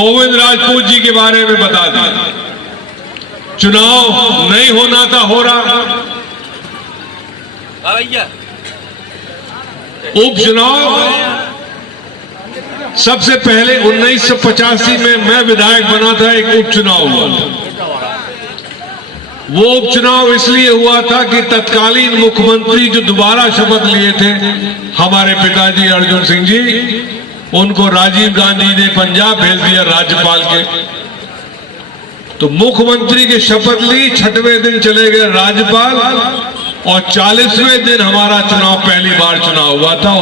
गोविंद राजपूत जी के बारे में बता दें। चुनाव नहीं होना था, हो रहा। उपचुनाव सबसे पहले 1985 में मैं विधायक बना था, एक उपचुनाव हुआ था। वो उपचुनाव इसलिए हुआ था कि तत्कालीन मुख्यमंत्री जो दोबारा शपथ लिए थे, हमारे पिताजी अर्जुन सिंह जी, उनको राजीव गांधी ने पंजाब भेज दिया राज्यपाल के। तो मुख्यमंत्री की शपथ ली, 6वें दिन चले गए राज्यपाल, और 40वें दिन हमारा चुनाव, पहली बार चुनाव हुआ था।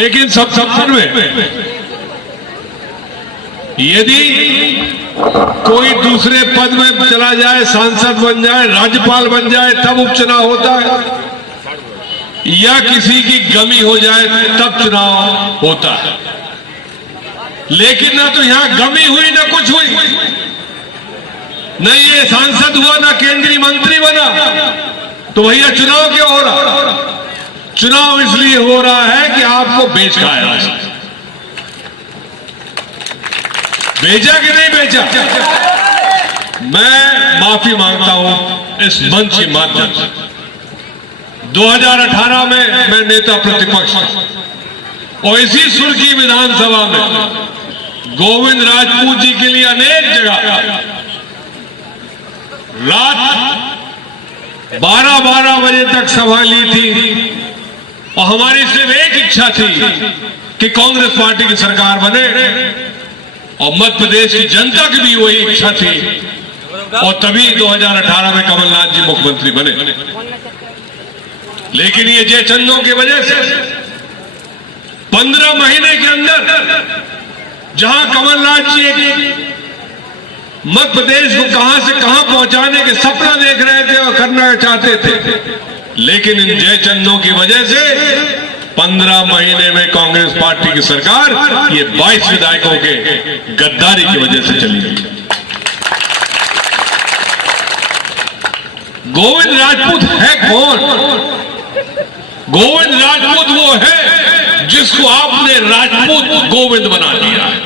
लेकिन सब सपन में यदि कोई दूसरे पद में चला जाए, सांसद बन जाए, राज्यपाल बन जाए, तब उपचुनाव होता है, या किसी की गमी हो जाए तब चुनाव होता है। लेकिन ना तो यहां गमी हुई, ना कुछ हुई, नहीं ये सांसद हुआ, ना केंद्रीय मंत्री बना, तो भैया चुनाव क्यों हो रहा? चुनाव इसलिए हो रहा है कि आपको बेच खाया। बेचा कि नहीं बेचा? मैं माफी मांगता हूं इस मंच के माध्यम से। 2018 में मैं नेता प्रतिपक्ष था, और इसी सुर्खी विधानसभा में गोविंद राजपूत जी के लिए अनेक जगह रात 12-12 बजे तक सभा ली थी, और हमारी सिर्फ एक इच्छा थी कि कांग्रेस पार्टी की सरकार बने, और मध्य प्रदेश की जनता की भी वही इच्छा थी, और तभी 2018 में कमलनाथ जी मुख्यमंत्री बने। लेकिन ये जय चंदों की वजह से 15 महीने के अंदर जहां कमलनाथ जी मध्य प्रदेश को कहां से कहां पहुंचाने के सपना देख रहे थे और करना चाहते थे, लेकिन इन जय चंदों की वजह से 15 महीने में कांग्रेस पार्टी की सरकार ये 22 विधायकों के गद्दारी की वजह से चली गई। गोविंद राजपूत है कौन? गोविंद राजपूत वो है जिसको आपने राजपूत गोविंद बना दिया है।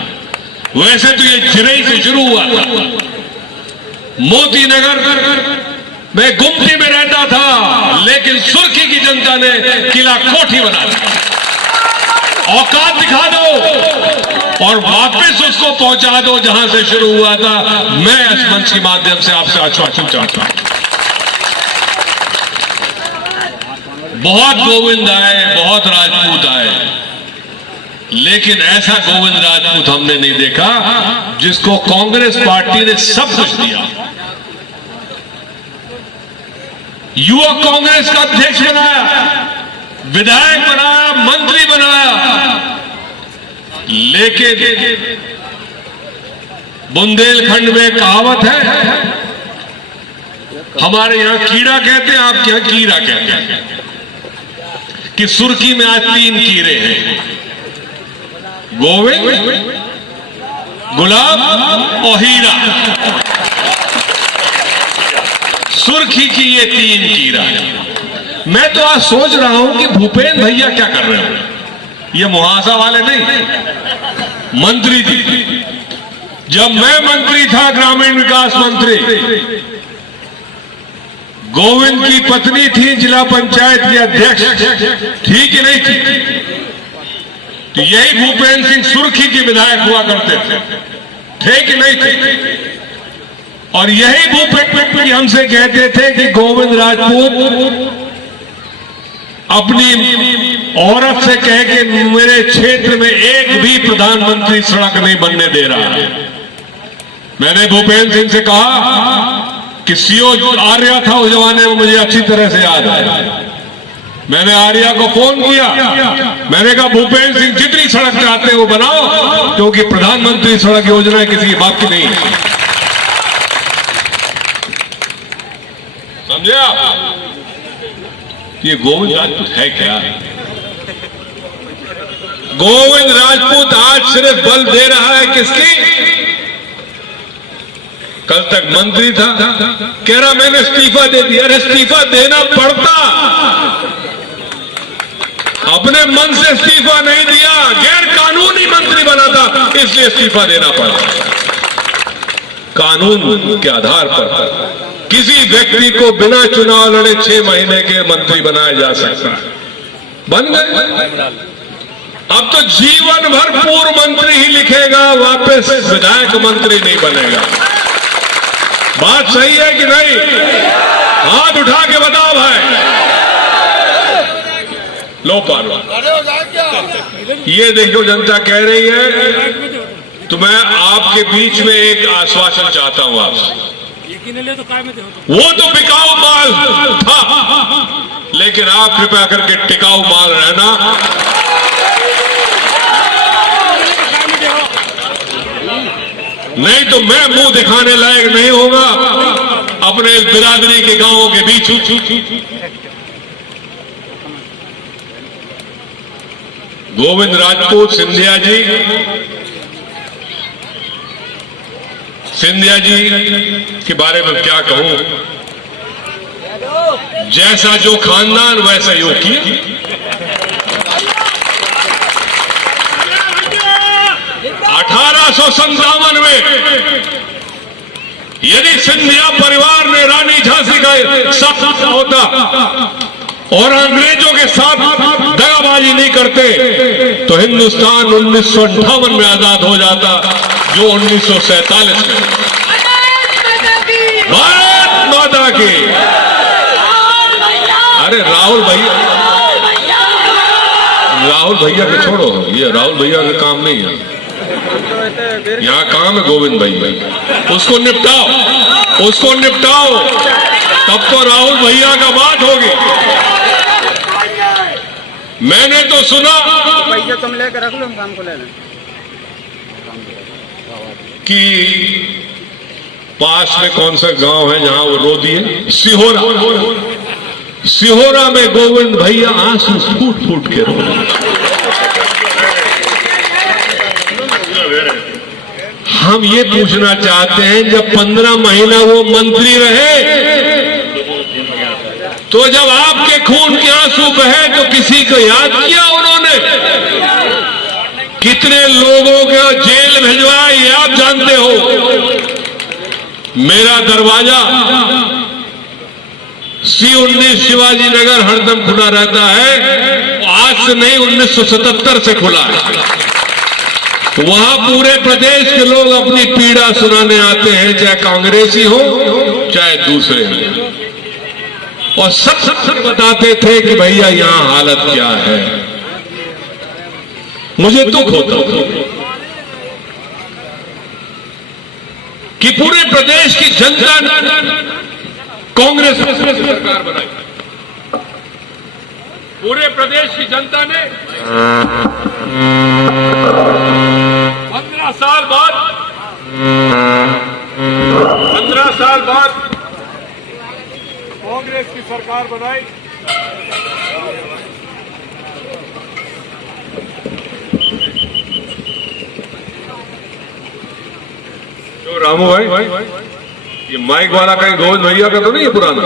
वैसे तो ये चिरई से शुरू हुआ था। मोती नगर मैं गुमटी में रहता था, लेकिन सुर्खी की जनता ने किला कोठी बना दिया। औकात दिखा दो और वापस उसको पहुंचा दो जहां से शुरू हुआ था। मैं इस मंच के माध्यम से आपसे आश्वासन चाहता हूं। बहुत गोविंद आए, बहुत राजपूत आए, लेकिन ऐसा गोविंद राजपूत हमने नहीं देखा जिसको कांग्रेस पार्टी ने सब कुछ दिया। युवा कांग्रेस का अध्यक्ष बनाया, विधायक बनाया, मंत्री बनाया, लेकिन बुंदेलखंड में कहावत है, हमारे यहां कीड़ा कहते हैं, आपके यहां कीड़ा कहते हैं, कि सुर्खी में आज 3 कीड़े हैं, गोविंद, गुलाब और हीरा। सुर्खी की ये 3 कीड़ा है। मैं तो आज सोच रहा हूं कि भूपेंद्र भैया क्या कर रहे हो। ये मुहासा वाले नहीं, मंत्री जी। जब मैं मंत्री था, ग्रामीण विकास मंत्री, गोविंद की पत्नी थी जिला पंचायत की अध्यक्ष, थी कि नहीं थी? तो यही भूपेंद्र सिंह सुर्खी के विधायक हुआ करते थे कि नहीं थे? और यही भूपेंद्र हमसे कहते थे कि गोविंद राजपूत अपनी औरत से कह के मेरे क्षेत्र में एक भी प्रधानमंत्री सड़क नहीं बनने दे रहा है। मैंने भूपेंद्र सिंह से कहा कि सीओ आर्या था उस जमाने में, मुझे अच्छी तरह से याद है। मैंने आर्या को फोन किया, मैंने कहा भूपेंद्र सिंह जितनी सड़क चाहते हैं वो बनाओ, क्योंकि प्रधानमंत्री सड़क योजना किसी की बात की नहीं है। समझे आप? ये गोविंद राजपूत है क्या? गोविंद राजपूत आज सिर्फ बल दे रहा है किसकी? कल तक मंत्री था, कह रहा मैंने इस्तीफा दे दिया। अरे इस्तीफा देना पड़ता, अपने मन से इस्तीफा नहीं दिया, गैर कानूनी मंत्री बना था, इसलिए इस्तीफा देना पड़ा। कानून के आधार पर किसी व्यक्ति को बिना चुनाव लड़े 6 महीने के मंत्री बनाया जा सकता है। बन गए। अब तो जीवन भर पूर्व मंत्री ही लिखेगा, वापस विधायक मंत्री नहीं बनेगा। बात सही है कि नहीं? हाथ उठा के बताओ भाई। लो पालो, ये देखो जनता कह रही है, तो मैं आपके बीच में एक आश्वासन चाहता हूं आपसे। वो तो बिकाऊ माल था, लेकिन आप कृपया करके टिकाऊ माल रहना। नहीं तो मैं मुंह दिखाने लायक नहीं होगा अपने इस बिरादरी के गांवों के बीच। गोविंद राजपूत सिंधिया जी के बारे में क्या कहूं, जैसा जो खानदान वैसा योग किया। 1857 में यदि सिंधिया परिवार ने रानी झांसी का साथ होता और अंग्रेजों के साथ दगाबाजी नहीं करते, तो हिंदुस्तान 1958 में आजाद हो जाता, जो 1947 में। भारत माता की। अरे राहुल भैया के छोड़ो, ये राहुल भैया का काम नहीं है, यहाँ काम है गोविंद भाई। उसको निपटाओ, तब तो राहुल भैया का बात होगी। मैंने तो सुना पैसे तुम लेकर रख लो, हम काम को ले लें कि पास में कौन सा गांव है जहां वो रो दिए, सिहोरा में गोविंद भैया आंसू फूट के रो रहे। हम ये पूछना चाहते हैं, जब 15 महीना वो मंत्री रहे, तो जब आपके खून के आंसू बहे तो किसी को याद किया उन्होंने? कितने लोगों को जेल भिजवाया ये आप जानते हो। मेरा दरवाजा C19 शिवाजी नगर हरदम खुला रहता है, आज से नहीं 1977 से खुला है। वहां पूरे प्रदेश के लोग अपनी पीड़ा सुनाने आते हैं, चाहे कांग्रेसी हो चाहे दूसरे हो, और सब बताते थे कि भैया यहां हालत क्या है। मुझे दुख होता कि पूरे प्रदेश की जनता कांग्रेस सरकार बनाई, पूरे प्रदेश की जनता ने 15 साल बाद कांग्रेस की सरकार बनाई। तो रामू भाई, ये माइक वाला कहीं गोविंद भैया का तो नहीं है पुराना?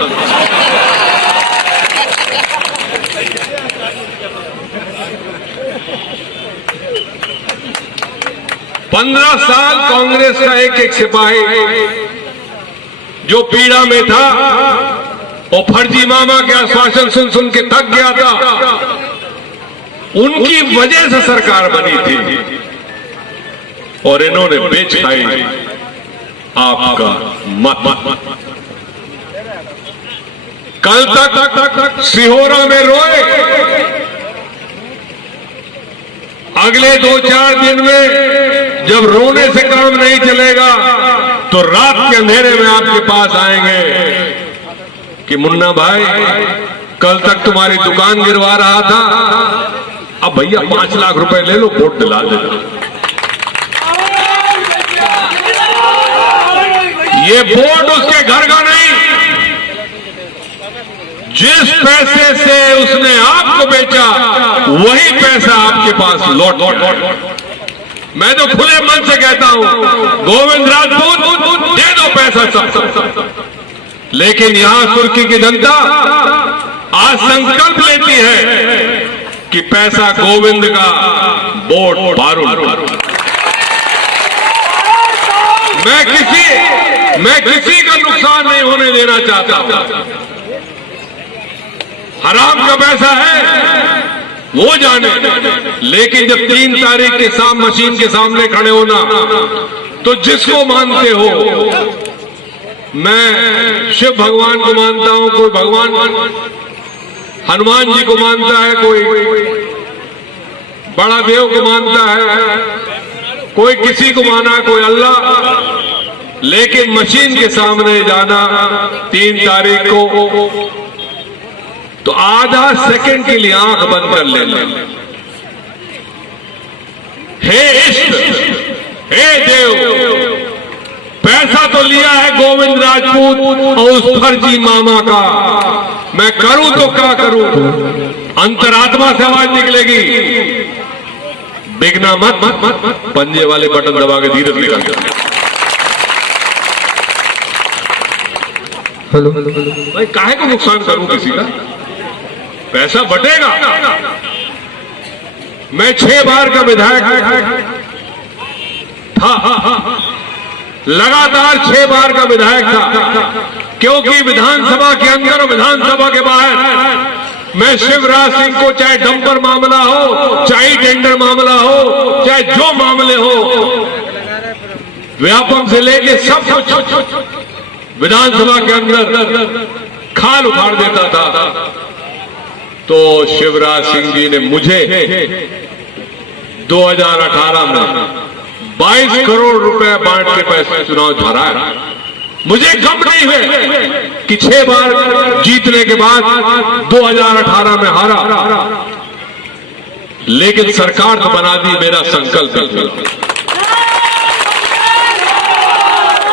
15 साल कांग्रेस का एक सिपाही जो पीड़ा में था, और फर्जी मामा के आश्वासन सुन के थक गया था, उनकी वजह से सरकार बनी थी, और इन्होंने बेच खाई आपका मत। कल तक सिहोरा में रोए, अगले 2-4 दिन में जब रोने से काम नहीं चलेगा तो रात के अंधेरे में आपके पास आएंगे कि मुन्ना भाई कल तक तुम्हारी दुकान गिरवा रहा था, अब भैया 5 लाख रुपए ले लो, वोट दिला देना। ये वोट उसके घर का नहीं, जिस पैसे से उसने आपको बेचा वही पैसा आपके पास लौट। मैं तो खुले मन से कहता हूं, गोविंद राजपूत दे दो पैसा सब। लेकिन यहां सुर्खी की जनता आज संकल्प लेती है कि पैसा गोविंद का, वोट बारूद का। मैं किसी का नुकसान नहीं होने देना चाहता हूं। हराम का पैसा है वो जाने, लेकिन जब 3 तारीख के मशीन के सामने खड़े होना, तो जिसको मानते हो, मैं शिव भगवान को मानता हूं, कोई भगवान हनुमान जी को मानता है, कोई बड़ा देव को मानता है, कोई किसी को माना, कोई अल्लाह, लेकिन मशीन के सामने जाना 3 तारीख को, तो आधा सेकंड के लिए आंख बंद कर लेना। हे इष्ट, हे देव, पैसा तो लिया है गोविंद राजपूत और उस फर्जी मामा का, मैं करूं तो क्या करूं? अंतरात्मा से आवाज निकलेगी, बिगना मत, पंजे वाले बटन दबा के धीरे निकल जाए। हेलो भाई काहे को नुकसान करूं किसी का? पैसा बटेगा। मैं 6 बार का विधायक था, लगातार 6 बार का विधायक था, क्योंकि विधानसभा के अंदर और विधानसभा के बाहर मैं शिवराज सिंह को, चाहे डंपर मामला हो, चाहे टेंडर मामला हो, चाहे जो मामले हो, व्यापम से लेके सब कुछ विधानसभा के अंदर खाल उखाड़ देता था। तो शिवराज सिंह जी ने मुझे 2018 में 22 करोड़ रुपए बांट के पैसे चुनाव हराया। मुझे गम नहीं है कि 6 बार जीतने के बाद 2018 में हारा, लेकिन सरकार तो बना दी, मेरा संकल्प है।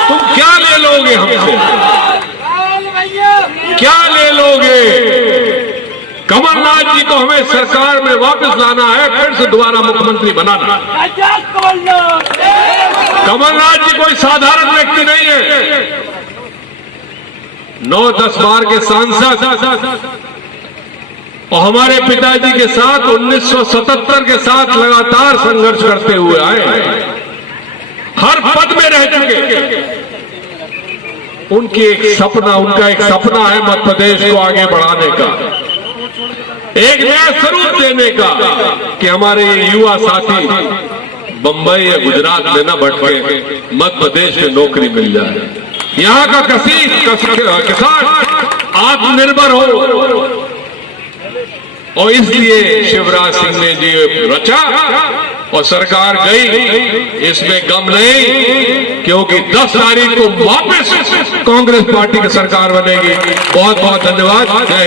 तुम क्या ले लोगे हमसे? क्या ले लोगे? कमलनाथ जी को हमें सरकार में वापस लाना है, फिर से दोबारा मुख्यमंत्री बनाना। कमलनाथ जी कोई साधारण व्यक्ति नहीं है, 9-10 बार के सांसद, और हमारे पिताजी के साथ 1977 के साथ लगातार संघर्ष करते हुए आए, हर पद में रह चुके। उनका एक सपना है मध्य प्रदेश को आगे बढ़ाने का, एक नया स्वरूप देने का, कि हमारे युवा साथी बंबई या गुजरात में न भटके, मध्य प्रदेश में नौकरी मिल जाए, यहाँ का किसान आत्मनिर्भर हो। और इसलिए शिवराज सिंह ने जी रचा और सरकार गई, इसमें गम नहीं, क्योंकि 10 तारीख को वापस कांग्रेस पार्टी की सरकार बनेगी। बहुत बहुत धन्यवाद। जय